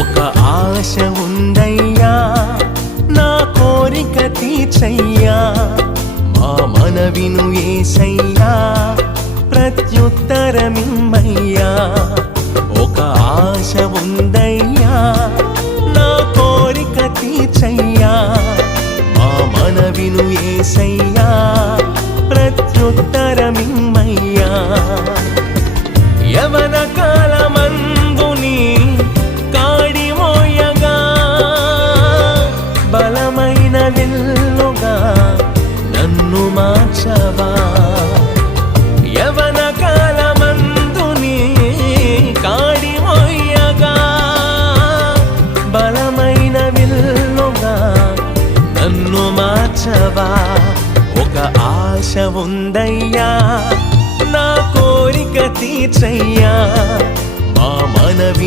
ఒక ఆశ ఉందయ్యా నా కోరిక తీర్చయ్యా మా మనవిను యేసయ్యా ప్రత్యుత్తరమిమ్మయ్యా ఒక ఆశ ఉందయ్యా నా కోరిక తీర్చయ్యా మా మనవిను యేసయ్యా ప్రత్యుత్తరమిమ్మయ్యా యవన కాలమందుని కాడి మోయగా బలమైన విల్లుగా నన్ను మార్చవా యవన కాలమందుని కాడి మోయగా బలమైన విల్లుగా నన్ను మార్చవా ఒక ఆశ ఉందయ్యా నా కోరిక తీర్చయ్యా మా మనవిను